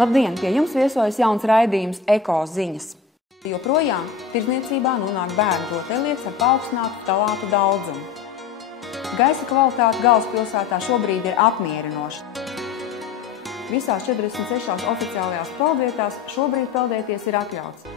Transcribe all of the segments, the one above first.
Labdien! Pie jums viesojas jauns raidījums Eko ziņas. Joprojām tirdzniecībā nonāk bērnu rotaļlietas ar paaugstinātu ftalātu daudzumu. Gaisa kvalitāte galvaspilsētā šobrīd ir apmierinoša. Visās 46 oficiālajās peldvietās šobrīd peldēties ir atļauts.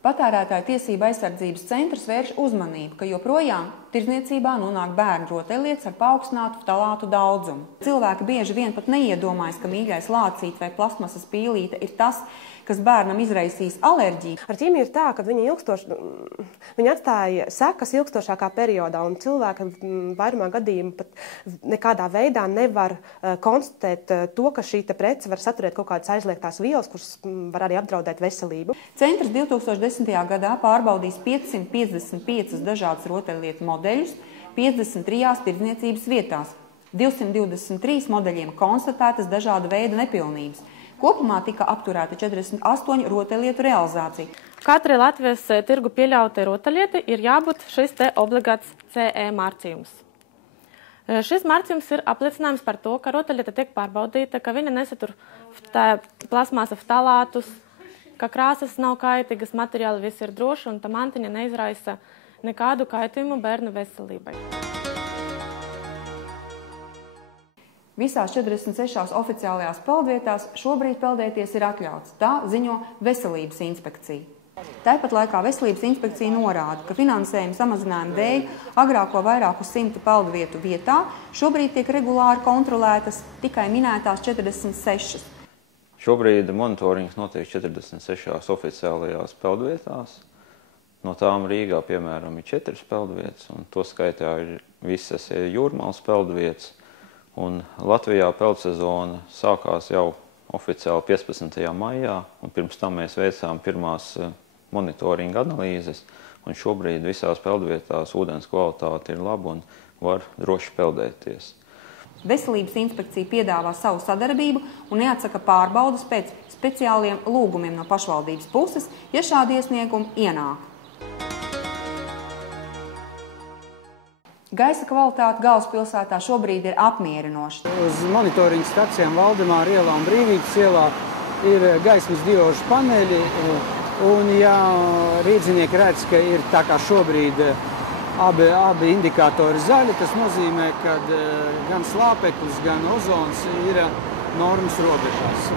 Patērētāju tiesību aizsardzības centrs vērš uzmanību, ka joprojām tirdzniecībā nonāk bērnu rotaļlietas ar paaugstinātu ftalātu daudzumu. Cilvēki bieži vien pat neiedomājas, ka mīļais lācīt vai plasmasas pīlīte ir tas, kas bērnam izraisīs alerģiju. Ar ķīmiju ir tā, ka viņi atstāja sekas ilgstošākā periodā, un cilvēki vairumā gadījumu pat nekādā veidā nevar konstatēt to, ka šī prece var saturēt kaut kādas aizliegtās vielas, kuras var arī apdraudēt veselību. Centrs 2010. gadā pārbaudīs 555 dažādas rotaļlietu modeļus 53 tirdzniecības vietās. 223 modeļiem konstatētas dažāda veida nepilnības. Kopumā tika apturēta 48 rotaļlietu realizācija. Katrai Latvijas tirgu pieļautai rotaļlietai ir jābūt šis te obligāts CE marcījums. Šis marcījums ir apliecinājums par to, ka rotaļlieta tiek pārbaudīta, ka viņa nesatur plasmasa ftalātus, ka krāsas nav kaitīgas, materiāli viss ir droši un tā mantiņa neizraisa nekādu kaitījumu bērnu veselībai. Visās 46 oficiālajās peldvietās šobrīd peldēties ir atļauts. Tā ziņo Veselības inspekcija. Tāpat laikā Veselības inspekcija norāda, ka finansējuma samazinājuma dēļ agrāko vairāku simtu peldvietu vietā šobrīd tiek regulāri kontrolētas tikai minētās 46. Šobrīd monitorings notiek 46 oficiālajās peldvietās. No tām Rīgā, piemēram, ir 4 peldvietas, un to skaitā ir visas Jūrmālas peldvietas. Un Latvijā peldsezona sākās jau oficiāli 15. maijā, un pirms tam mēs veicām pirmās monitoringa analīzes, un šobrīd visās peldvietās ūdens kvalitāte ir laba un var droši peldēties. Veselības inspekcija piedāvā savu sadarbību un neatsaka pārbaudas pēc speciāliem lūgumiem no pašvaldības puses, ja šādi iesniegumi ienāk. Gaisa kvalitāte galvaspilsētā šobrīd ir apmierinoša. Uz monitoringa stacijām Valdemāra ielā un Brīvības ielā ir gaismas diožu paneļi, un ja rīdzinieki redz, ka ir tā kā šobrīd abi indikātori zaļi, tas nozīmē, ka gan slāpeklis, gan ozons ir normas robežās.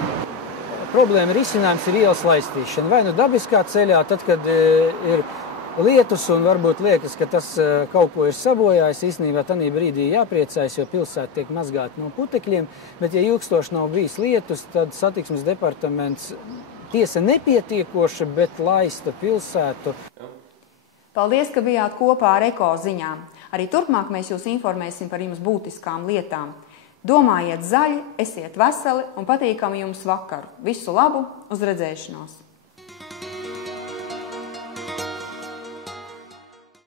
Problēma risinājums ir ielas laistīšana. Vai nu dabiskā ceļā, tad, kad ir lietus un varbūt liekas, ka tas kaut ko ir sabojājis, īstenībā tanī brīdī jāpriecājas, jo pilsēta tiek mazgāta no putekļiem, bet ja ilgstoši nav bijis lietus, tad satiksmes departaments tiesa nepietiekoša, bet laista pilsētu. Paldies, ka bijāt kopā ar Eko ziņām. Arī turpmāk mēs jūs informēsim par jums būtiskām lietām. Domājiet zaļi, esiet veseli un patīkami jums vakaru. Visu labu, uz redzēšanos!